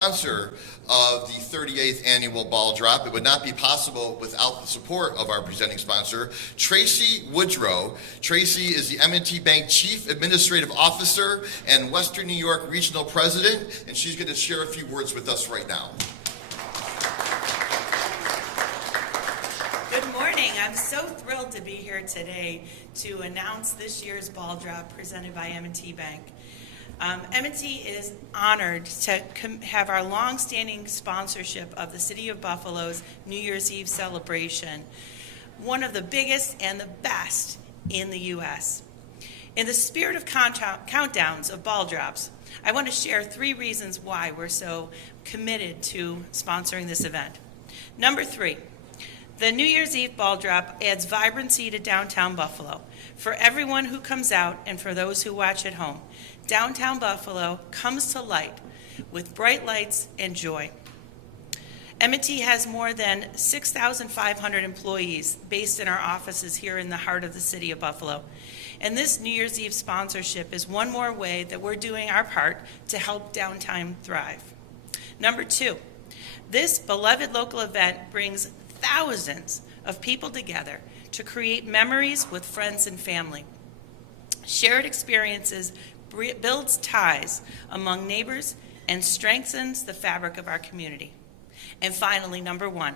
Sponsor of the 38th annual ball drop. It would not be possible without the support of our presenting sponsor, Tracy Woodrow. Tracy is the M&T Bank Chief Administrative Officer and Western New York Regional President, and she's going to share a few words with us right now. Good morning. I'm so thrilled to be here today to announce this year's ball drop presented by M&T Bank. M&T is honored to have our long-standing sponsorship of the City of Buffalo's New Year's Eve celebration, one of the biggest and the best in the U.S. In the spirit of countdowns of ball drops, I want to share 3 reasons why we're so committed to sponsoring this event. Number 3, the New Year's Eve ball drop adds vibrancy to downtown Buffalo. For everyone who comes out and for those who watch at home, downtown Buffalo comes to light with bright lights and joy. M&T has more than 6,500 employees based in our offices here in the heart of the city of Buffalo. And this New Year's Eve sponsorship is one more way that we're doing our part to help downtown thrive. Number 2, this beloved local event brings thousands of people together to create memories with friends and family. Shared experiences builds ties among neighbors and strengthens the fabric of our community. And finally, number 1,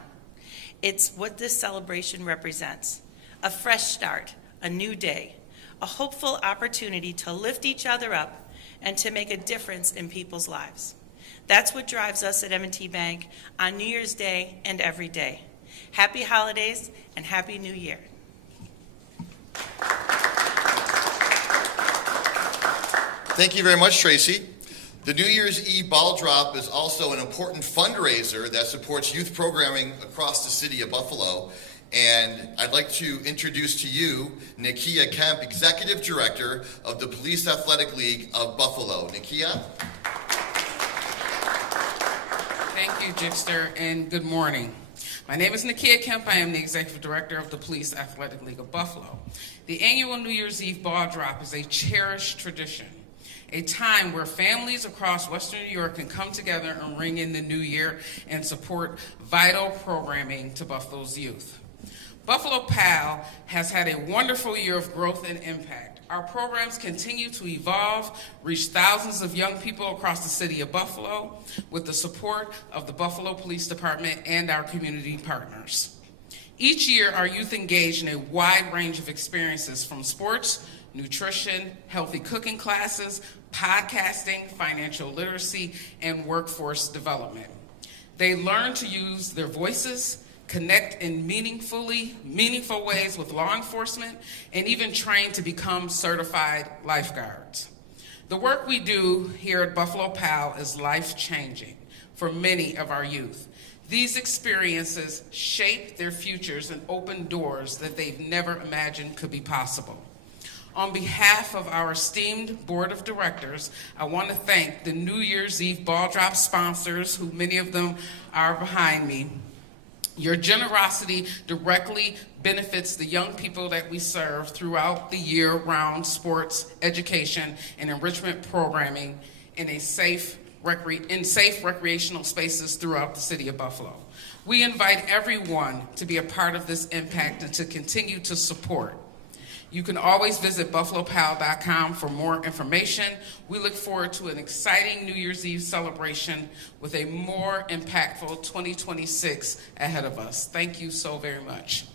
it's what this celebration represents: a fresh start, a new day, a hopeful opportunity to lift each other up and to make a difference in people's lives. That's what drives us at M&T Bank on New Year's Day and every day. Happy holidays and Happy New Year. Thank you very much, Tracy. The New Year's Eve ball drop is also an important fundraiser that supports youth programming across the city of Buffalo. And I'd like to introduce to you Nakia Kemp, Executive Director of the Police Athletic League of Buffalo. Nakia? Thank you, Jixter, and good morning. My name is Nakia Kemp. I am the Executive Director of the Police Athletic League of Buffalo. The annual New Year's Eve ball drop is a cherished tradition, a time where families across Western New York can come together and ring in the new year and support vital programming to Buffalo's youth. Buffalo PAL has had a wonderful year of growth and impact. Our programs continue to evolve, reach thousands of young people across the city of Buffalo with the support of the Buffalo Police Department and our community partners. Each year, our youth engage in a wide range of experiences from sports, nutrition, healthy cooking classes, podcasting, financial literacy, and workforce development. They learn to use their voices, connect in meaningful ways with law enforcement, and even train to become certified lifeguards. The work we do here at Buffalo PAL is life-changing for many of our youth. These experiences shape their futures and open doors that they've never imagined could be possible. On behalf of our esteemed board of directors, I want to thank the New Year's Eve ball drop sponsors, who many of them are behind me. Your generosity directly benefits the young people that we serve throughout the year-round sports, education, and enrichment programming in safe recreational spaces throughout the city of Buffalo. We invite everyone to be a part of this impact and to continue to support. You can always visit buffalopal.com for more information. We look forward to an exciting New Year's Eve celebration with a more impactful 2026 ahead of us. Thank you so very much.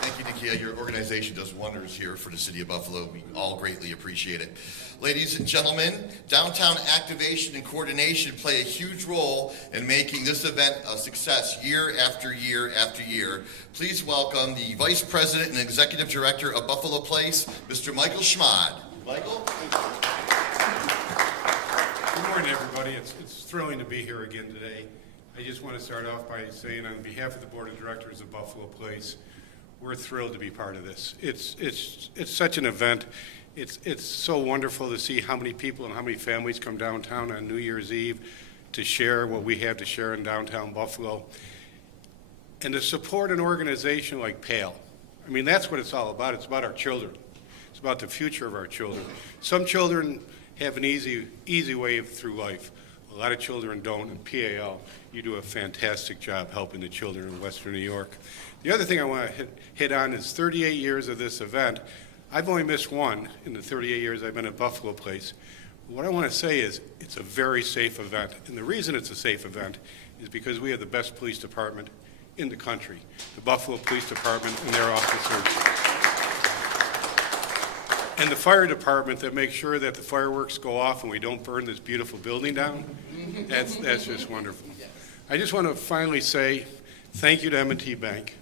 Thank you, Nakia. Your organization does wonders here for the city of Buffalo. We all greatly appreciate it. Ladies and gentlemen, downtown activation and coordination play a huge role in making this event a success year after year after year. Please welcome the Vice President and Executive Director of Buffalo Place, Mr. Michael Schmad. Michael? Good morning, everybody. It's thrilling to be here again today. I just want to start off by saying, on behalf of the Board of Directors of Buffalo Place, we're thrilled to be part of this. It's such an event. It's so wonderful to see how many people and how many families come downtown on New Year's Eve to share what we have to share in downtown Buffalo. And to support an organization like PAL. I mean, that's what it's all about. It's about our children. It's about the future of our children. Some children have an easy way through life. A lot of children don't, and PAL, you do a fantastic job helping the children in Western New York. The other thing I want to hit on is 38 years of this event. I've only missed one in the 38 years I've been at Buffalo Place. What I want to say is it's a very safe event, and the reason it's a safe event is because we have the best police department in the country, the Buffalo Police Department and their officers. And the fire department that makes sure that the fireworks go off and we don't burn this beautiful building down. That's just wonderful. I just want to finally say thank you to M&T Bank.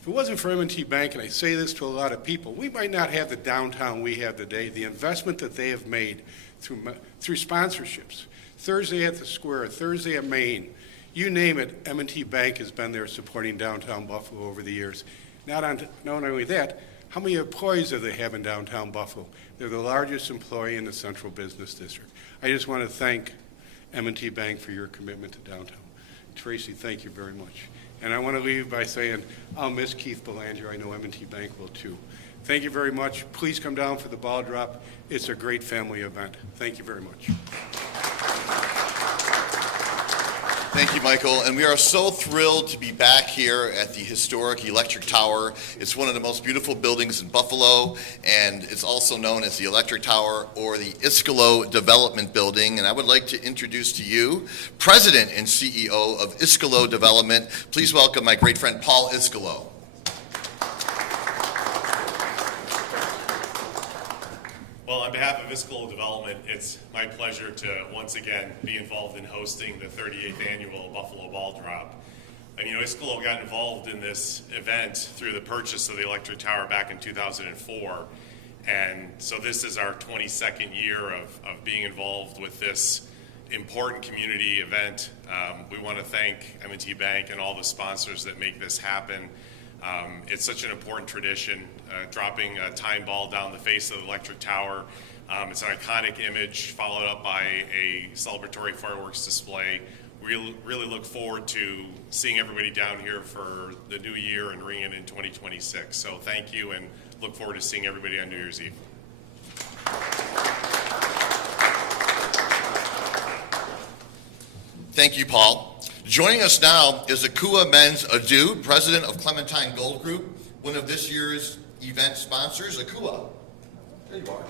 If it wasn't for M&T Bank, and I say this to a lot of people, we might not have the downtown we have today. The investment that they have made through sponsorships, Thursday at the Square, Thursday at Main, you name it, M&T Bank has been there supporting downtown Buffalo over the years. Not only that, how many employees do they have in downtown Buffalo? They're the largest employee in the Central Business District. I just want to thank M&T Bank for your commitment to downtown. Tracy, thank you very much. And I want to leave by saying I'll miss Keith Belanger. I know M&T Bank will too. Thank you very much. Please come down for the ball drop. It's a great family event. Thank you very much. Thank you, Michael. And we are so thrilled to be back here at the historic Electric Tower. It's one of the most beautiful buildings in Buffalo, and it's also known as the Electric Tower or the Iskolo Development Building. And I would like to introduce to you President and CEO of Iskolo Development. Please welcome my great friend, Paul Iskolo. Well, on behalf of Iskolo Development, it's my pleasure to once again be involved in hosting the 38th annual Buffalo Ball Drop. And you know, Iskolo got involved in this event through the purchase of the Electric Tower back in 2004. And so this is our 22nd year of being involved with this important community event. We want to thank M&T Bank and all the sponsors that make this happen. It's such an important tradition, dropping a time ball down the face of the Electric Tower. It's an iconic image followed up by a celebratory fireworks display. We really look forward to seeing everybody down here for the new year and ringing in 2026. So thank you, and look forward to seeing everybody on New Year's Eve. Thank you, Paul. Joining us now is Akua Men's Adu, president of Clementine Gold Group, one of this year's event sponsors. Akua, there you are.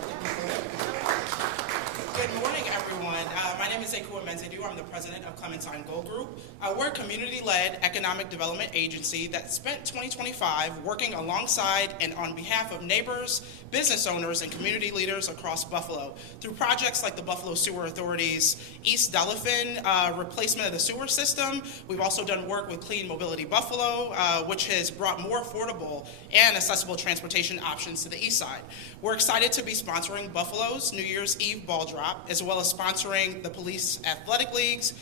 Good morning, everyone. My name is Akua Menzedu. I'm the president of Clementine Gold Group. We're a community-led economic development agency that spent 2025 working alongside and on behalf of neighbors, business owners, and community leaders across Buffalo through projects like the Buffalo Sewer Authority's East Delavan replacement of the sewer system. We've also done work with Clean Mobility Buffalo, which has brought more affordable and accessible transportation options to the east side. We're excited to be sponsoring Buffalo's New Year's Eve ball drop, as well as sponsoring the Police Athletic League's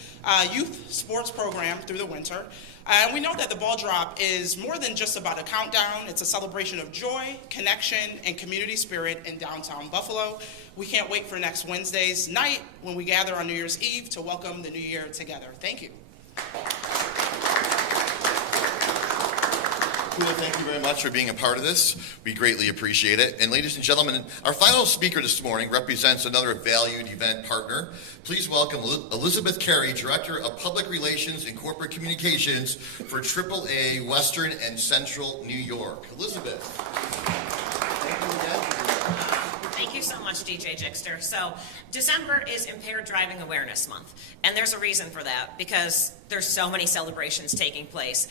youth sports program through the winter. And we know that the ball drop is more than just about a countdown. It's a celebration of joy, connection, and community spirit in downtown Buffalo. We can't wait for next Wednesday's night when we gather on New Year's Eve to welcome the new year together. Thank you. Akua, thank you very much for being a part of this. We greatly appreciate it. And ladies and gentlemen, our final speaker this morning represents another valued event partner. Please welcome Elizabeth Carey, Director of Public Relations and Corporate Communications for AAA Western and Central New York. Elizabeth. Thank you again. Thank you so much, DJ Jixter. So December is Impaired Driving Awareness Month, and there's a reason for that because there's so many celebrations taking place.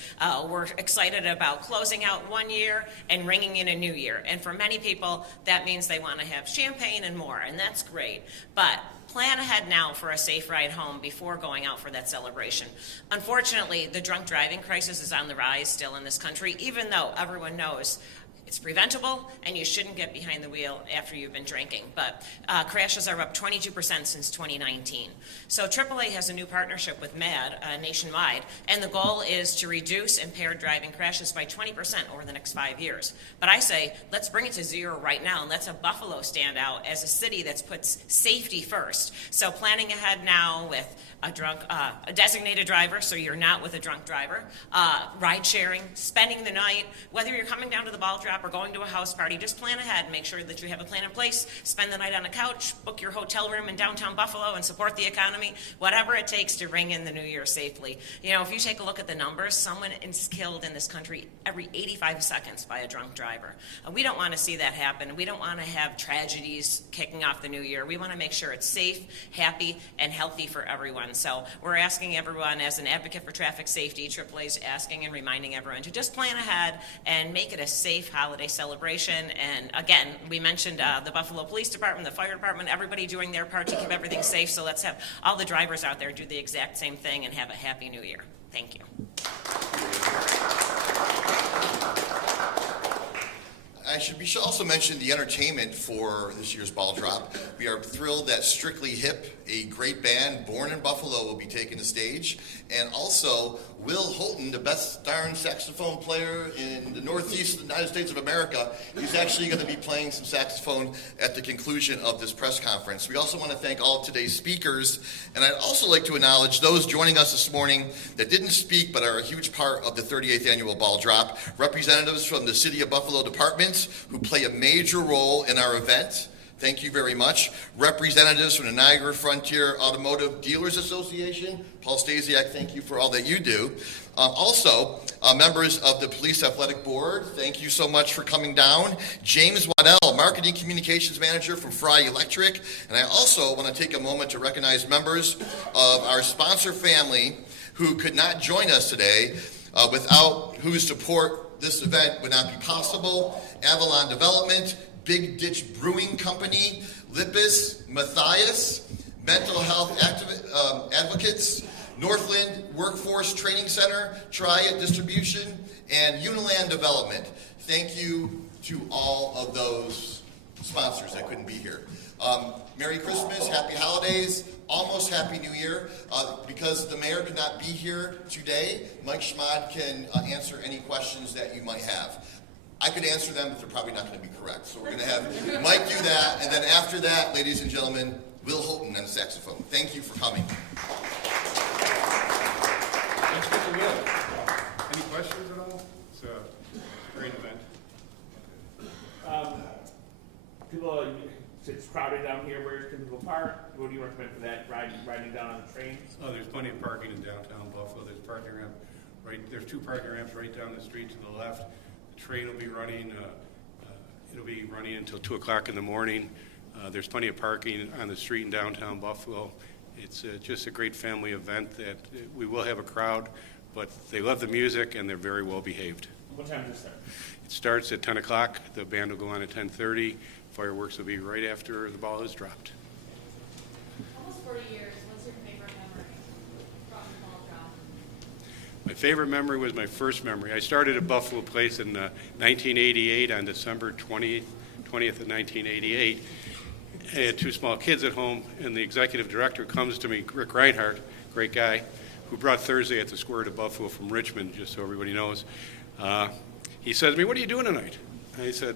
We're excited about closing out one year and ringing in a new year, and for many people, that means they want to have champagne and more, and that's great. But plan ahead now for a safe ride home before going out for that celebration. Unfortunately, the drunk driving crisis is on the rise still in this country, even though everyone knows it's preventable, and you shouldn't get behind the wheel after you've been drinking. But crashes are up 22% since 2019. So AAA has a new partnership with MAD nationwide, and the goal is to reduce impaired driving crashes by 20% over the next 5 years. But I say, let's bring it to zero right now, and let's have Buffalo stand out as a city that puts safety first. So planning ahead now with a designated driver, so you're not with a drunk driver, ride sharing, spending the night, whether you're coming down to the ball drop drop or going to a house party, just plan ahead. Make sure that you have a plan in place. Spend the night on a couch, book your hotel room in downtown Buffalo, and support the economy. Whatever it takes to ring in the new year safely. You know, if you take a look at the numbers, someone is killed in this country every 85 seconds by a drunk driver. We don't want to see that happen. We don't want to have tragedies kicking off the new year. We want to make sure it's safe, happy, and healthy for everyone. So we're asking everyone, as an advocate for traffic safety, AAA is asking and reminding everyone to just plan ahead and make it a safe holiday celebration. And again, we mentioned the Buffalo Police Department, the Fire Department, everybody doing their part to keep everything safe. So let's have all the drivers out there do the exact same thing and have a happy new year. Thank you. I should also mention the entertainment for this year's ball drop. We are thrilled that Strictly Hip, a great band born in Buffalo, will be taking the stage. And also, Will Houghton, the best darn saxophone player in the Northeast of the United States of America, he's actually going to be playing some saxophone at the conclusion of this press conference. We also want to thank all of today's speakers, and I'd also like to acknowledge those joining us this morning that didn't speak but are a huge part of the 38th Annual Ball Drop. Representatives from the City of Buffalo departments who play a major role in our event. Thank you very much. Representatives from the Niagara Frontier Automotive Dealers Association. Paul Stasiak, thank you for all that you do. Also, members of the Police Athletic Board, thank you so much for coming down. James Waddell, Marketing Communications Manager from Fry Electric. And I also want to take a moment to recognize members of our sponsor family who could not join us today, without whose support this event would not be possible. Avalon Development, Big Ditch Brewing Company, Lippis, Matthias, Mental Health Advocates, Northland Workforce Training Center, Triad Distribution, and Uniland Development. Thank you to all of those sponsors that couldn't be here. Merry Christmas, Happy Holidays, almost Happy New Year. Because the mayor could not be here today, Mike Schmad can answer any questions that you might have. I could answer them, but they're probably not going to be correct. So we're going to have Mike do that, and then after that, ladies and gentlemen, Will Houghton on the saxophone. Thank you for coming. Let's get to Will. Any questions at all? It's a great event. People, it's crowded down here. Where can people park? What do you recommend for that? Riding down on the train? Oh, there's plenty of parking in downtown Buffalo. There's parking ramp there's two parking ramps right down the street to the left. The train will be running. It'll be running until 2 o'clock in the morning. There's plenty of parking on the street in downtown Buffalo. It's just a great family event that we will have a crowd, but they love the music and they're very well behaved. What time does it start? It starts at 10 o'clock. The band will go on at 10:30. Fireworks will be right after the ball is dropped. Almost 40 years. What's your favorite memory from the ball drop? My favorite memory was my first memory. I started at Buffalo Place in 1988 on December 20th of 1988. I had two small kids at home, and the executive director comes to me, Rick Reinhardt, great guy, who brought Thursday at the Square to Buffalo from Richmond, just so everybody knows. He said to me, "What are you doing tonight?" And I said,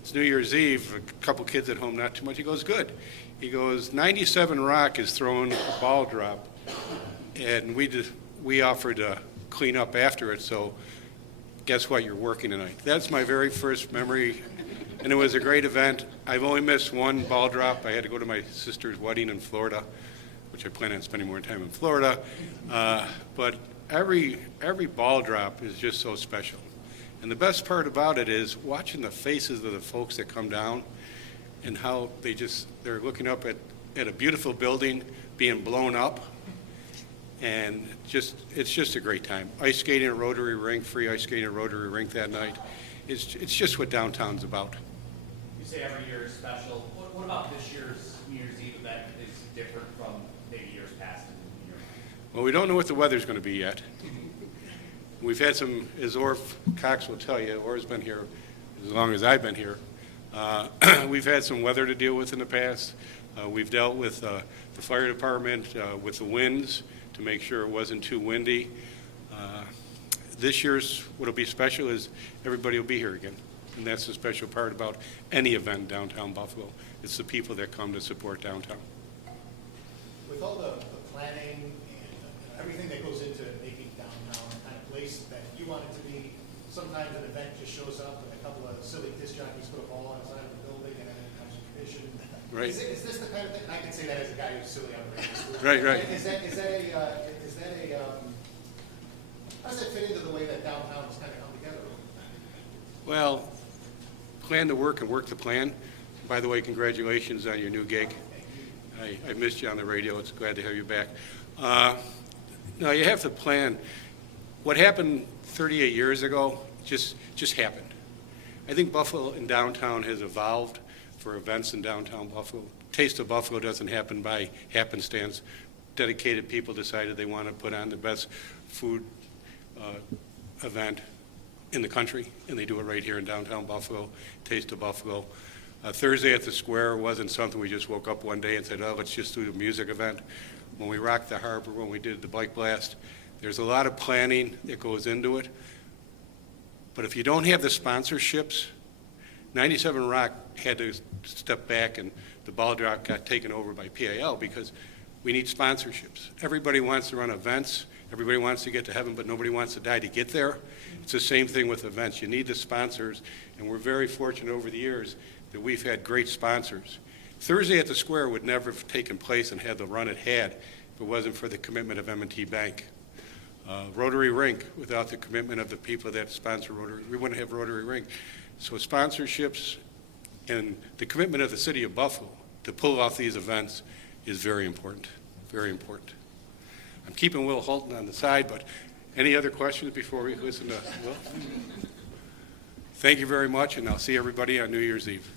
"It's New Year's Eve, a couple kids at home, not too much." He goes, "Good." He goes, 97 Rock is throwing a ball drop, and we offered to clean up after it, so guess what, you're working tonight. That's my very first memory, and it was a great event. I've only missed one ball drop. I had to go to my sister's wedding in Florida, which I plan on spending more time in Florida, but every ball drop is just so special. And the best part about it is watching the faces of the folks that come down and how they're looking up at a beautiful building being blown up. And it's just a great time. Ice skating at Rotary Rink, free ice skating at Rotary Rink that night. It's just what downtown's about. You say every year is special. What about this year's New Year's Eve event is different from maybe years past in the year? Well, we don't know what the weather's going to be yet. We've had some, as Orv Cox will tell you, Orv's been here as long as I've been here. We've had some weather to deal with in the past. We've dealt with the fire department, with the winds, to make sure it wasn't too windy. This year's, what'll be special is everybody will be here again. And that's the special part about any event in downtown Buffalo. It's the people that come to support downtown. With all the planning and everything that goes into making downtown the kind of place that you want it to be, sometimes an event just shows up and a couple of silly disc jockeys put a ball on the side of the building and then it becomes a tradition. Right. Is this the kind of thing, and I can say that as a guy who's silly on the radio. Right. Is that how does that fit into the way that downtown has kind of come together? Well, plan to work and work the plan. By the way, congratulations on your new gig. I missed you on the radio. It's glad to have you back. No, you have to plan. What happened 38 years ago just happened. I think Buffalo and downtown has evolved for events in downtown Buffalo. Taste of Buffalo doesn't happen by happenstance. Dedicated people decided they want to put on the best food event in the country, and they do it right here in downtown Buffalo, Taste of Buffalo. Thursday at the Square wasn't something we just woke up one day and said, oh, let's just do the music event. When we rocked the harbor, when we did the bike blast, there's a lot of planning that goes into it. But if you don't have the sponsorships, 97 Rock had to step back and the ball drop got taken over by PAL because we need sponsorships. Everybody wants to run events. Everybody wants to get to heaven, but nobody wants to die to get there. It's the same thing with events. You need the sponsors, and we're very fortunate over the years that we've had great sponsors. Thursday at the Square would never have taken place and had the run it had if it wasn't for the commitment of M&T Bank. Rotary Rink, without the commitment of the people that sponsor Rotary, we wouldn't have Rotary Rink. So sponsorships and the commitment of the city of Buffalo to pull off these events is very important, very important. I'm keeping Will Holton on the side, but any other questions before we listen to Will? Thank you very much, and I'll see everybody on New Year's Eve.